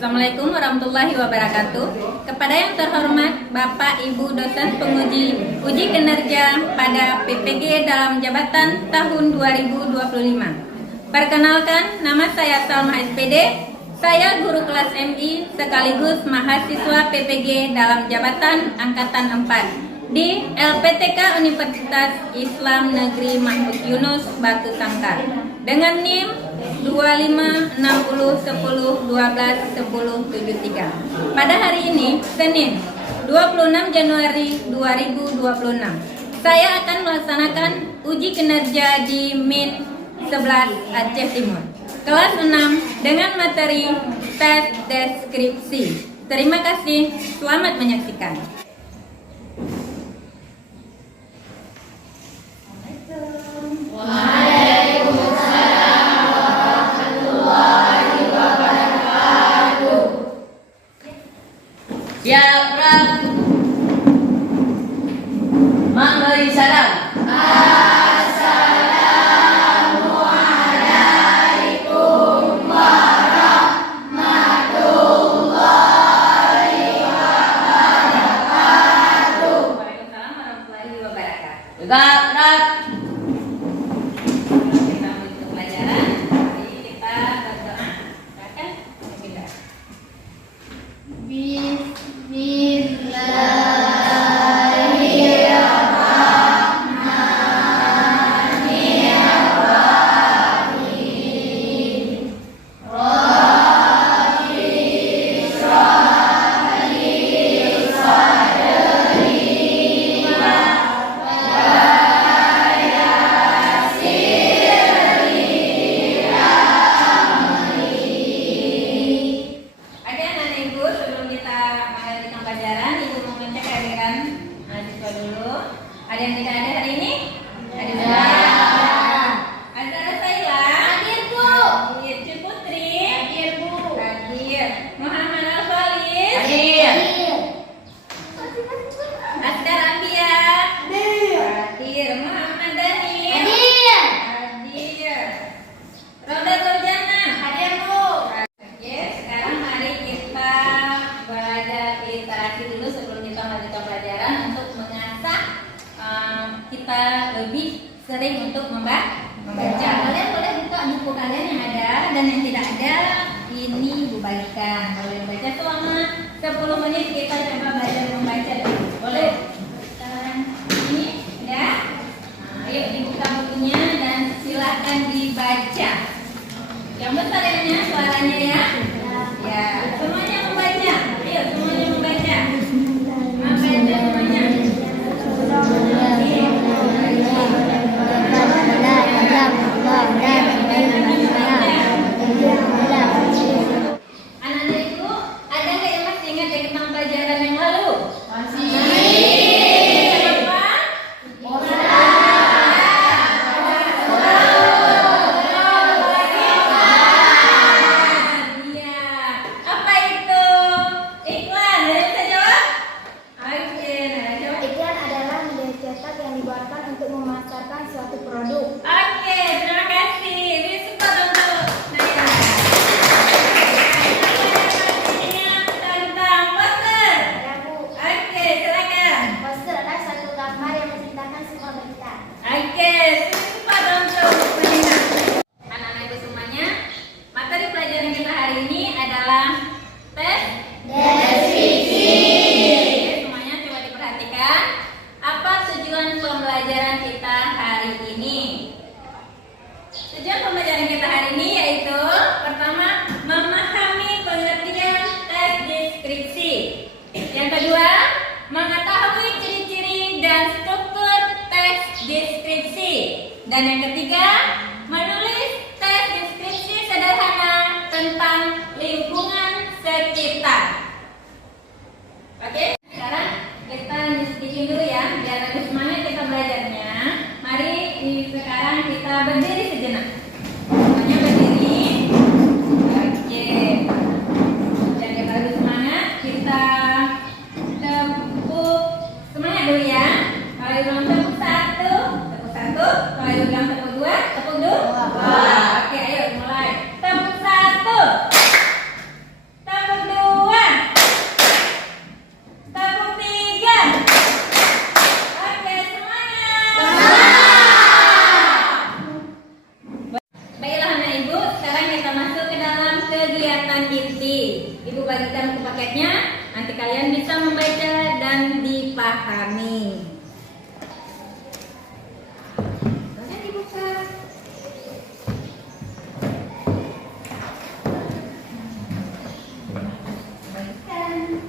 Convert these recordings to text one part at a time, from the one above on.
Assalamualaikum warahmatullahi wabarakatuh. Kepada yang terhormat Bapak Ibu dosen penguji uji kinerja pada PPG dalam jabatan tahun 2025. Perkenalkan, nama saya Salma SPD. Saya guru kelas MI sekaligus mahasiswa PPG dalam jabatan angkatan 4 di LPTK Universitas Islam Negeri Mahmud Yunus Batu Sangkar dengan NIM 256010121073. Pada hari ini, Senin 26 Januari 2026, saya akan melaksanakan uji kinerja di Min 11 Aceh Timur, kelas 6 dengan materi tes deskripsi. Terima kasih, selamat menyaksikan. Siap, memberi salam. Assalamualaikum warahmatullahi wabarakatuh. Waalaikumsalam warahmatullahi wabarakatuh. Gerak. Kita menuju pelajaran. Mari kita berdoa. Silakan. Bismillah. Ada yang tidak ada hari ini? Ada semua? Azara Saila? Hadir, Bu. Yeci Putri? Hadir, Bu. Hadir. Muhammad Al-Falis? Hadir. Asdar Ambia? Hadir. Hadir. Muhammad Dhani? Hadir. Hadir. Roda Turjana? Hadir, Bu. Oke, sekarang mari kita belajar literasi dulu sebelum kita melanjutkan pelajaran untuk mengasah kita lebih sering untuk membaca. Kalian boleh buka buku kalian yang ada dan yang tidak ada ini Bu bagikan. Kalau yang baca selama 10 menit kita coba belajar membaca dulu. Boleh? Sekarang ini ya. Nah, ayo dibuka bukunya dan silahkan dibaca. Yang besar ya suaranya ya. Ya, semuanya membaca. Ayo semuanya membaca. Membaca semuanya. Anak-anak itu ada nggak yang masih ingat ya tentang pelajaran yang lalu? Masih. Apa? Iya. Apa itu? Iklan. Ada yang bisa jawab? Oke, nah jawab. Iklan adalah media cetak yang dibuatkan untuk memasarkan suatu produk. Oke, terima kasih. Ini sempat untuk Naira. Tentang poster. Ya, Bu. Oke, silakan. Poster adalah suatu gambar yang menceritakan sebuah berita. Oke, sempat untuk Naira. Anak-anak ibu semuanya, materi pelajaran kita hari ini adalah tes deskripsi. Oke, semuanya coba diperhatikan. Apa tujuan pembelajaran kita hari ini? Tujuan pembelajaran kita hari ini yaitu pertama, memahami pengertian tes deskripsi. Yang kedua, mengetahui ciri-ciri dan struktur tes deskripsi. Dan yang ketiga, menulis tes deskripsi sederhana tentang lingkungan kegiatan inti. Ibu bagikan ke paketnya, nanti kalian bisa membaca dan dipahami. Kalian dibuka. Bagikan.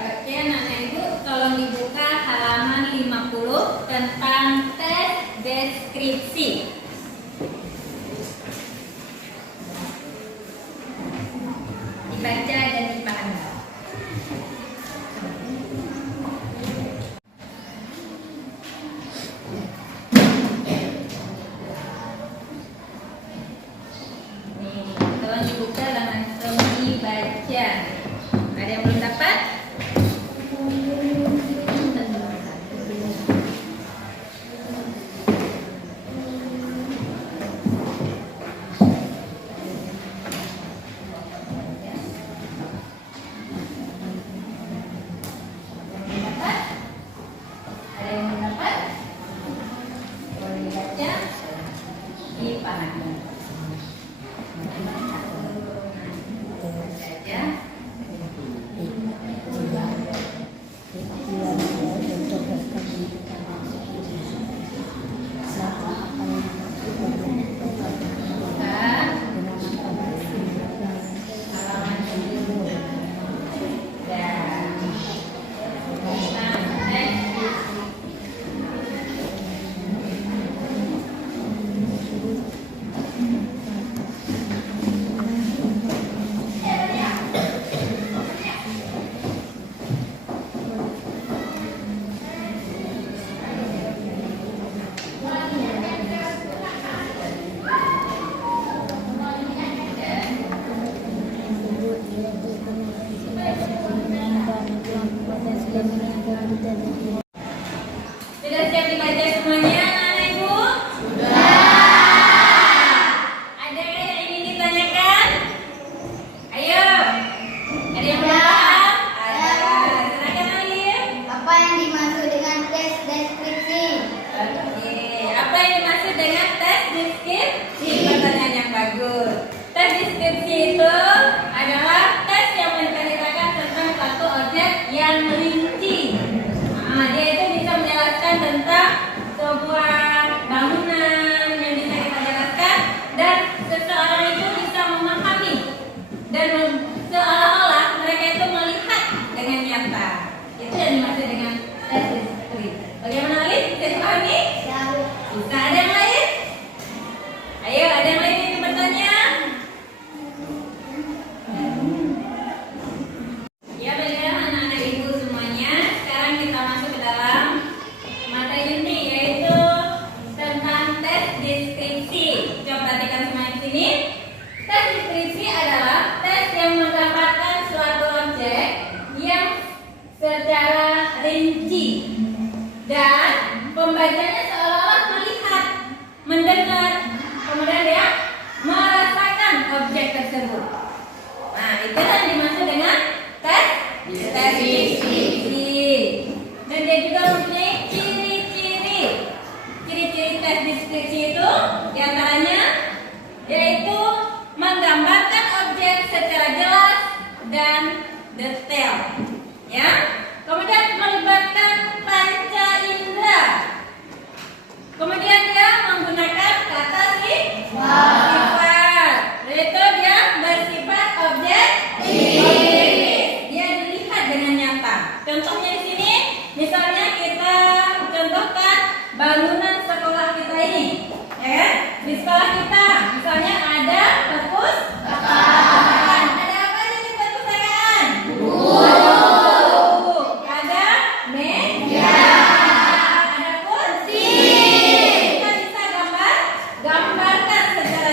Oke, anak-anak ibu, tolong dibuka halaman 50 tentang tes deskripsi. Dibaca dan dipahami. Nih, tolong dibuka langsung dibaca. Ada yang belum dapat? Ada yang belum dapat? Boleh dibaca, dipahami. Baca. Sudah siap dibaca semuanya, anak-anak ibu? Ada yang ingin ditanyakan? Ayo. Ada yang belum paham? Ada. Silakan Alif. Apa yang dimaksud dengan tes deskripsi? Oke. Apa yang dimaksud dengan tes deskripsi? Pertanyaan yang bagus. Tes deskripsi itu adalah tes yang menceritakan tentang satu objek yang rinci. Dia itu bisa menjelaskan tentang sebuah bangunan yang bisa kita jelaskan, dan seseorang itu bisa memahami dan seolah-olah mereka itu melihat dengan nyata. Itu yang dimaksud dengan tes deskripsi. Bagaimana Alif? Bisa dipahami? Bisa. Ada yang lain? Ayo, ada yang lain yang bertanya? Ya, baiklah anak-anak ibu semuanya. Sekarang kita masuk ke dalam materi inti, yaitu tentang tes deskripsi. Coba perhatikan semua di sini. Tes deskripsi adalah tes yang menggambarkan suatu objek yang secara rinci dan pembacanya seolah-olah melihat, mendengar, kemudian dia merasakan objek tersebut. Nah, itu yang dimaksud dengan tes deskripsi. Dan dia juga mempunyai ciri-ciri. Ciri-ciri tes deskripsi itu diantaranya yaitu menggambarkan objek secara jelas dan detail, ya. Kemudian melibatkan panca indera. Kemudian dia menggunakan kata sifat, yaitu dia bersifat objektif. Dia dilihat dengan nyata. Contohnya di sini, misalnya kita contohkan bangunan sekolah kita ini, ya. Di sekolah kita, misalnya ada perpustakaan. Ada apa aja di perpustakaan? Buku. Ada meja. Ada kursi. Kita bisa gambarkan secara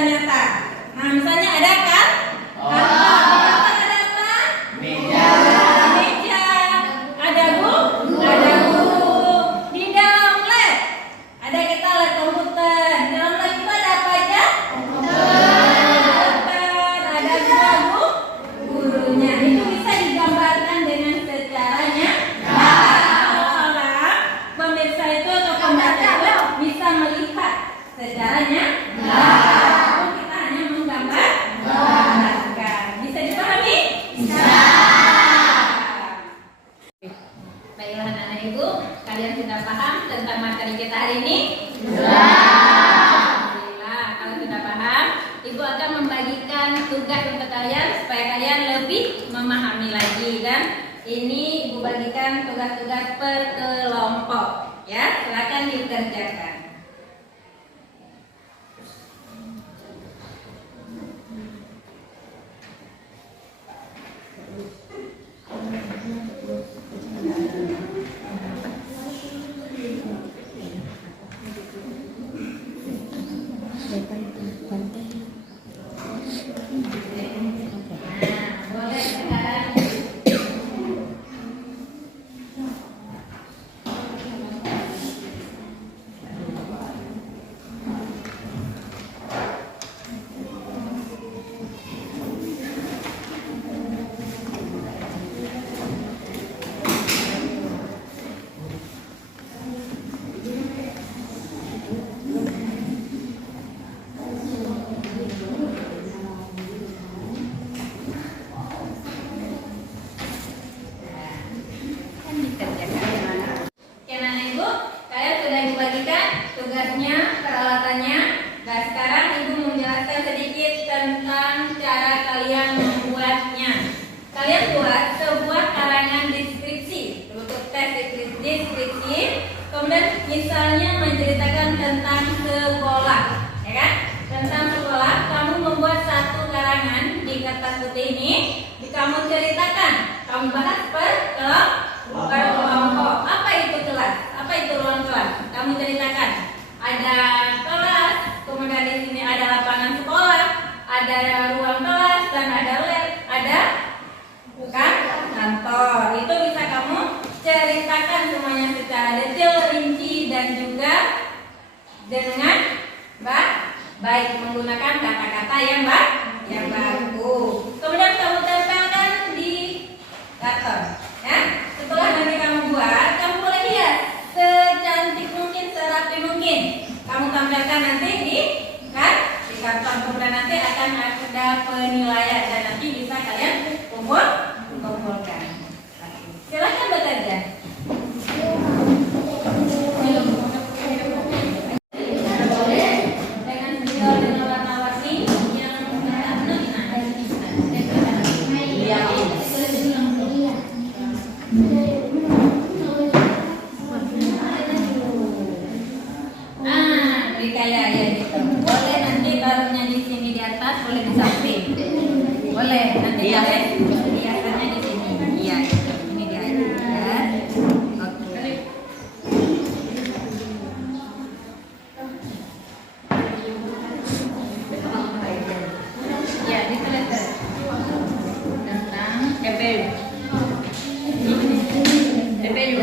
untuk kalian supaya kalian lebih memahami lagi. Dan ini Ibu bagikan tugas-tugas per kelompok ya, silakan dikerjakan. Tugasnya, peralatannya. Nah, sekarang Ibu menjelaskan sedikit tentang cara kalian membuatnya. Kalian buat sebuah karangan deskripsi untuk tes deskripsi. Kemudian misalnya menceritakan tentang sekolah, ya kan? Tentang sekolah, kamu membuat satu karangan di kertas putih ini. Kamu ceritakan, kamu bahas per kelompok. Apa itu kelas? Apa itu ruang kelas? Kamu ceritakan. Ada kelas, kemudian di sini ada lapangan sekolah, ada ruang kelas, dan ada lab, ada bukan kantor. Itu bisa kamu ceritakan semuanya secara detail, rinci, dan juga dengan baik menggunakan kata-kata yang bagus. Kemudian kamu tempelkan di daftar. Ya, setelah nanti kamu buat, kamu boleh hias secantik mungkin, serapi mungkin. Kamu tampilkan nanti di kantor. Kemudian nanti akan ada penilaian dan nanti bisa kalian kumpulkan. Silakan bekerja. Dengan video dengan warna-warni yang kayak ya gitu. Boleh nanti taruhnya di sini di atas, boleh di samping. Boleh nanti kalian hiasannya di sini. Iya, gitu. Ini dia ya. Oke. Ya, ditulis tentang TPU. TPU.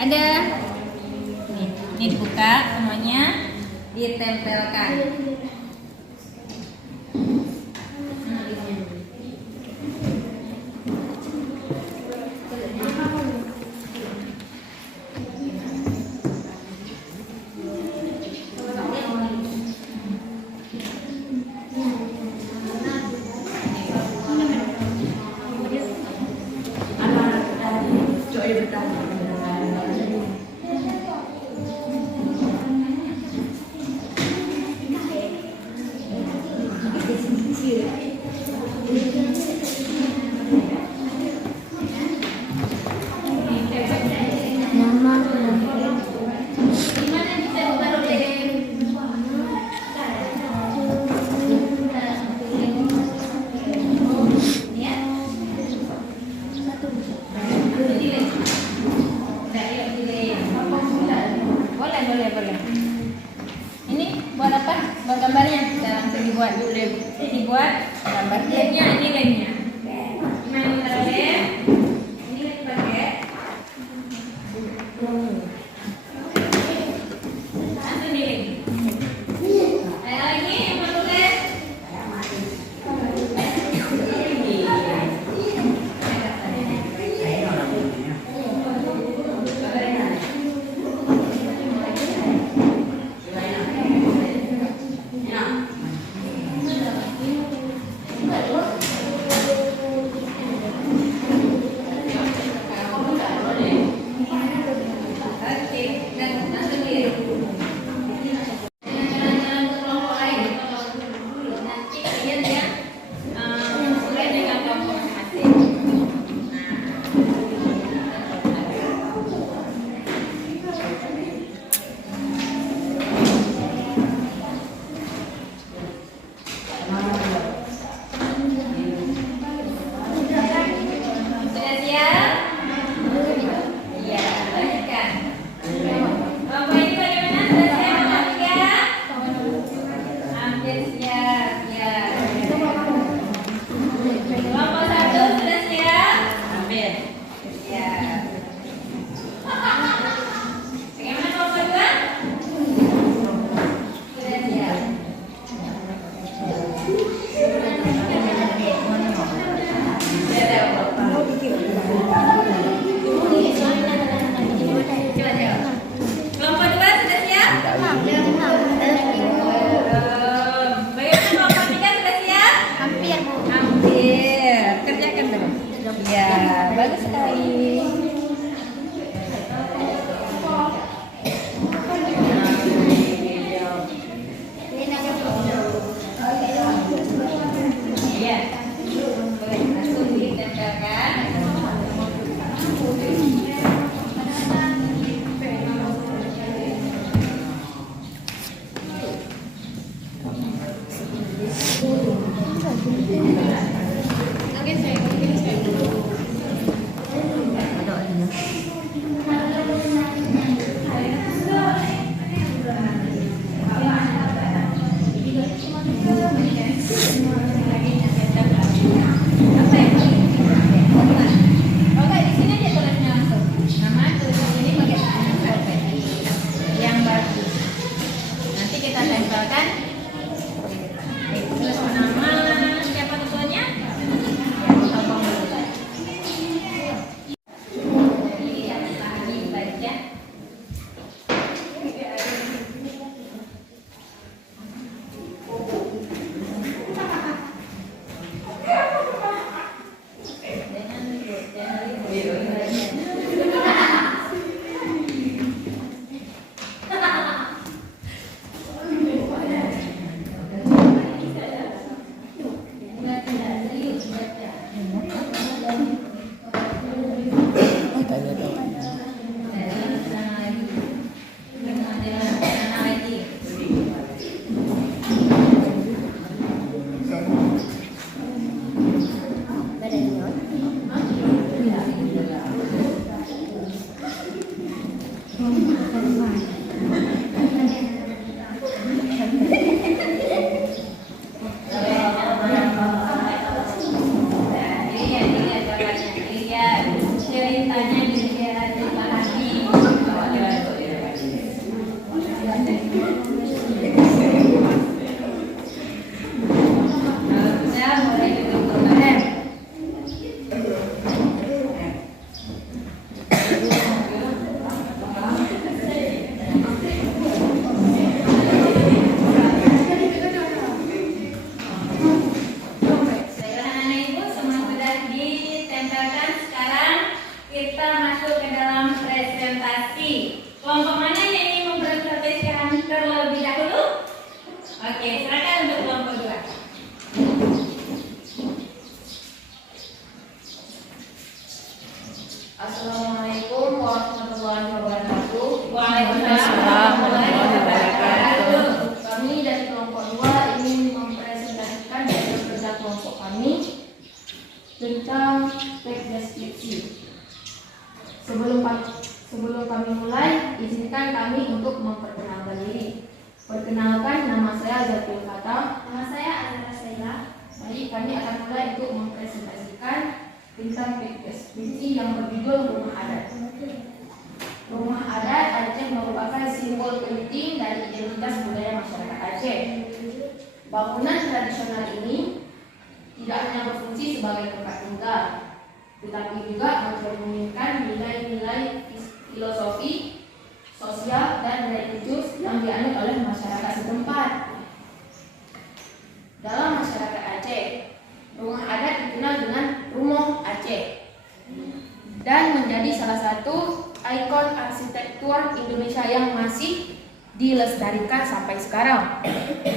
Ada ini dibuka semuanya, ditempelkan. Jadi buat gambar lemnya, ini lemnya. Gimana cara lem? Ini lem pakai. Langsung di lem. Ayo lagi yang mau lem. Oke, dan langsung di lem. Jangan kelompok lain, kalau dulu nanti kalian ya mulai dengan kelompok masing-masing. Sudah siap? Iya, lanjutkan. Kelompok ini bagaimana? Sudah siap kelompok 3? Hampir siap, ya. Kelompok 1 sudah siap? Hampir. Siap. Bagaimana kelompok 2? Sudah siap. Coba jawab. Kelompok 2 sudah siap? Bagaimana kelompok 3 sudah siap? Hampir, Bu. Hampir. Kerjakan dulu. Ya, bagus sekali. Iya. Langsung ditempelkan. Ceritanya dilihat dipahami. Harusnya mulai dibentukkan. Baiklah anak ibu, semua sudah ditempelkan. Sekarang kita masuk ke dalam presentasi. Kelompok mana yang ingin mempresentasikan terlebih dahulu? Oke, silakan untuk kelompok 2. Assalamualaikum warahmatullahi wabarakatuh. Waalaikumsalam warahmatullahi wabarakatuh. Kami dari kelompok 2 ingin mempresentasikan hasil kerja kelompok kami tentang teks deskripsi. Sebelum kami mulai, izinkan kami untuk memperkenalkan diri. Perkenalkan, nama saya Zatul Kata. Nama saya Azra Saila. Baik, kami akan mulai untuk mempresentasikan tentang deskripsi yang berjudul Rumah Adat. Rumah adat Aceh merupakan simbol penting dari identitas budaya masyarakat Aceh. Bangunan tradisional ini tidak hanya berfungsi sebagai tempat tinggal, tetapi juga mencerminkan nilai-nilai filosofi, sosial, dan religius yang dianut oleh masyarakat setempat. Dalam masyarakat Aceh, rumah adat dikenal dengan Rumoh Aceh dan menjadi salah satu ikon arsitektur Indonesia yang masih dilestarikan sampai sekarang.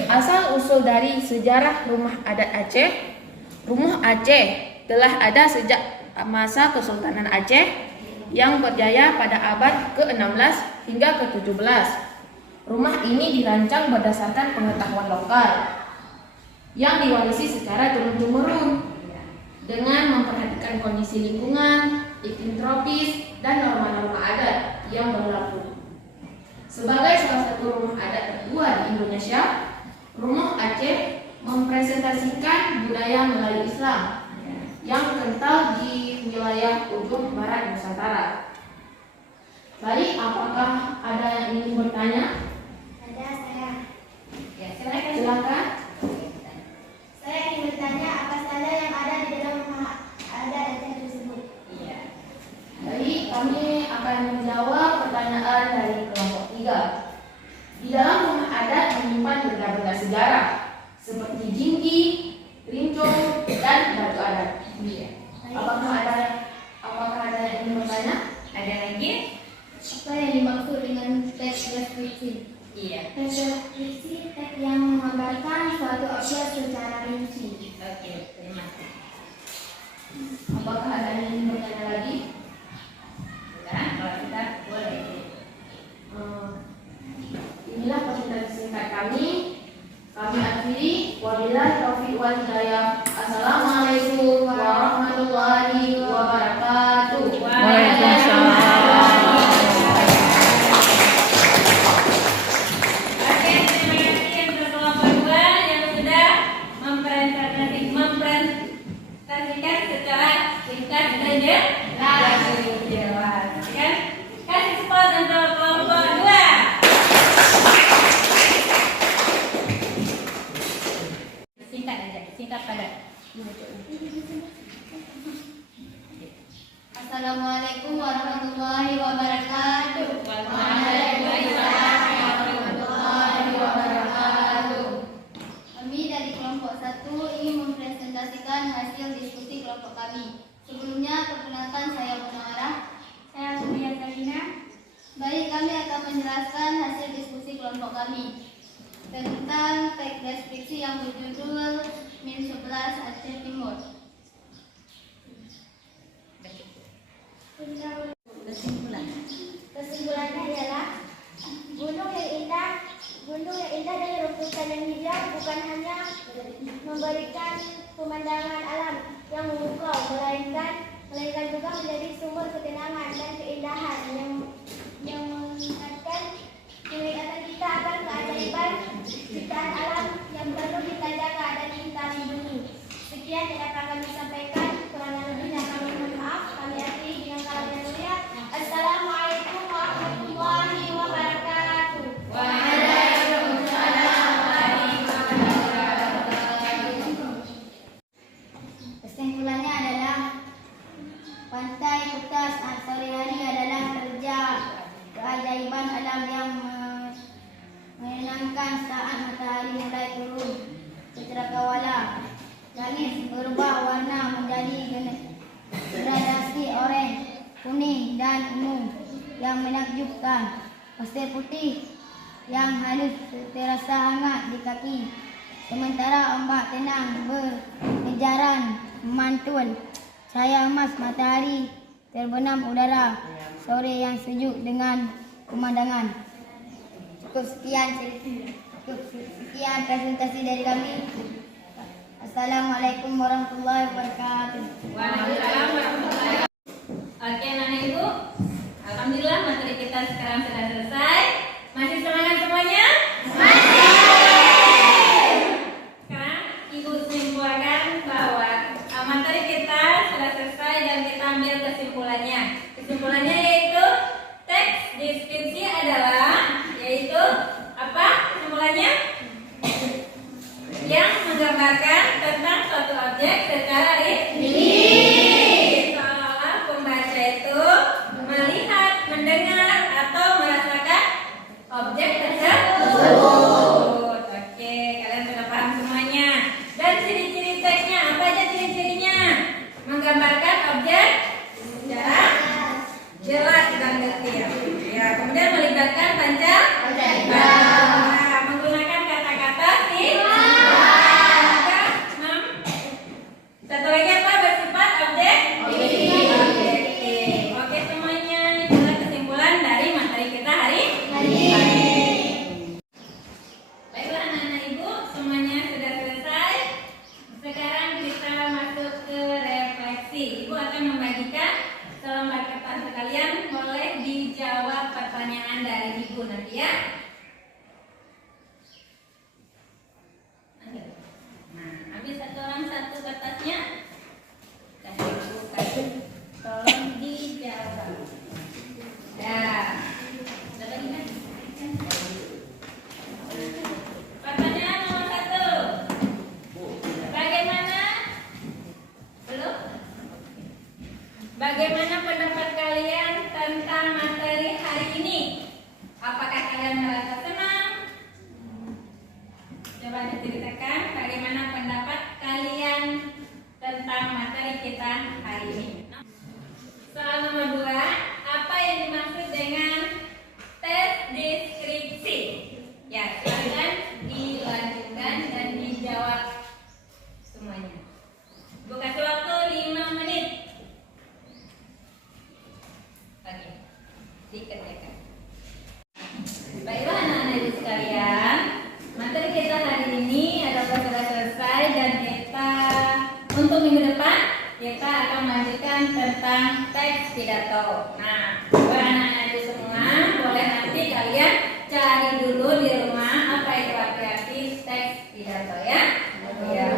Asal-usul dari sejarah rumah adat Aceh, Rumoh Aceh telah ada sejak masa Kesultanan Aceh yang berjaya pada abad ke-16 hingga ke-17. Rumah ini dirancang berdasarkan pengetahuan lokal yang diwarisi secara turun-temurun dengan memperhatikan kondisi lingkungan, iklim tropis, dan norma-norma adat yang berlaku. Sebagai salah satu rumah adat tertua di Indonesia, Rumoh Aceh mempresentasikan budaya Melayu Islam yang kental di wilayah ujung barat Nusantara. Baik, apakah ada yang ingin bertanya? Ada saya. Ya, silakan. Silakan. Saya ingin bertanya apa saja yang ada di dalam rumah adat Aceh tersebut. Iya. Baik, kami akan menjawab pertanyaan dari kelompok 3. Di dalam rumah adat menyimpan benda-benda sejarah seperti jinggi, rincung, dan batu adat. Iya. Apakah ada yang ingin bertanya? Ada lagi? Apa yang dimaksud dengan teks deskripsi? Iya. Teks deskripsi teks yang menggambarkan suatu objek secara rinci. Oke, terima kasih. Apakah ada yang ingin bertanya lagi? Sudah, kalau kita boleh. Inilah presentasi singkat kami. Kami akhiri. Wabillahi taufiq wal hidayah. Assalamualaikum warahmatullahi wabarakatuh. Waalaikumsalam. Oke, terima kasih untuk kelompok 2 yang sudah mempresentasikan secara singkat dan jelas. Kan? Kasih support untuk kelompok 2. Singkat aja, singkat padat. Assalamualaikum warahmatullahi wabarakatuh. Waalaikumsalam warahmatullahi wabarakatuh. Kami dari kelompok 1 ingin mempresentasikan hasil diskusi kelompok kami. Sebelumnya, perkenalkan saya Munawara. Saya Surya Salina. Baik, kami akan menjelaskan hasil diskusi kelompok kami tentang teks deskripsi yang berjudul Min 11 Aceh Timur. Kesimpulannya ialah gunung yang indah dan rumputan yang hijau bukan hanya memberikan pemandangan alam yang memukau, melainkan juga menjadi sumber ketenangan dan keindahan yang mengingatkan kita akan keajaiban ciptaan alam yang perlu kita jaga dan kita lindungi. Sekian yang dapat kami sampaikan. Kurang lebihnya kami mohon maaf. Kami akhiri dengan kalam yang mulia. Assalamualaikum warahmatullahi wabarakatuh. Waalaikumsalam warahmatullahi wabarakatuh. Kesimpulannya adalah pantai Kutas sore hari adalah kerja keajaiban alam yang menyenangkan saat matahari mulai turun secara kawala. Langit berubah warna menjadi gradasi oranye, kuning, dan ungu yang menakjubkan. Pasir putih yang halus terasa hangat di kaki. Sementara ombak tenang berkejaran memantul. Cahaya emas matahari terbenam udara. Sore yang sejuk dengan pemandangan. Cukup sekian presentasi dari kami. Assalamualaikum warahmatullahi wabarakatuh. Waalaikumsalam warahmatullahi wabarakatuh. Oke, anak ibu, alhamdulillah materi kita sekarang sudah selesai. Masih semangat semuanya? Semangat. materi kita sudah selesai dan kita ambil kesimpulannya. Kesimpulannya yaitu teks deskripsi adalah yaitu apa? Kesimpulannya yang menggambarkan tentang suatu objek secara rinci. Seolah-olah pembaca itu melihat, mendengar atau merasakan objek tersebut. Oke, kalian sudah paham semuanya. Dan ciri-ciri teksnya apa aja ciri-cirinya? Menggambarkan objek secara jelas dan detail. Ya, kemudian melibatkan panca indera. Nah, menggunakan kata-kata satu lagi apa? Bersifat objektif. Oke semuanya, itulah kesimpulan dari materi kita hari ini. Baiklah anak-anak ibu, semuanya sudah selesai. Sekarang kita masuk ke refleksi. Ibu akan membagikan selembar kertas sekalian, boleh dijawab pertanyaan dari ibu nanti ya. Nah, ambil satu orang satu kertasnya. Kasih ibu, kasih. Tolong dijawab. Dah. Ada lagi kan? Pertanyaan nomor 1. Bagaimana? Belum? Bagaimana pendapat kalian tentang materi hari ini? Apakah kalian merasa senang? Coba diceritakan bagaimana pendapat kalian tentang materi kita hari ini. Soal nomor 2, apa yang dimaksud dengan tes deskripsi? Ya, silakan dilanjutkan dan dijawab semuanya. Ibu kasih waktu 5 menit. Oke, dikerjakan. Baiklah anak-anak ibu sekalian, materi kita hari ini adalah sudah selesai dan kita untuk minggu depan kita akan melanjutkan tentang teks pidato. Nah, buat anak-anak ibu semua, boleh nanti kalian cari dulu di rumah apa itu arti teks pidato ya. Ya.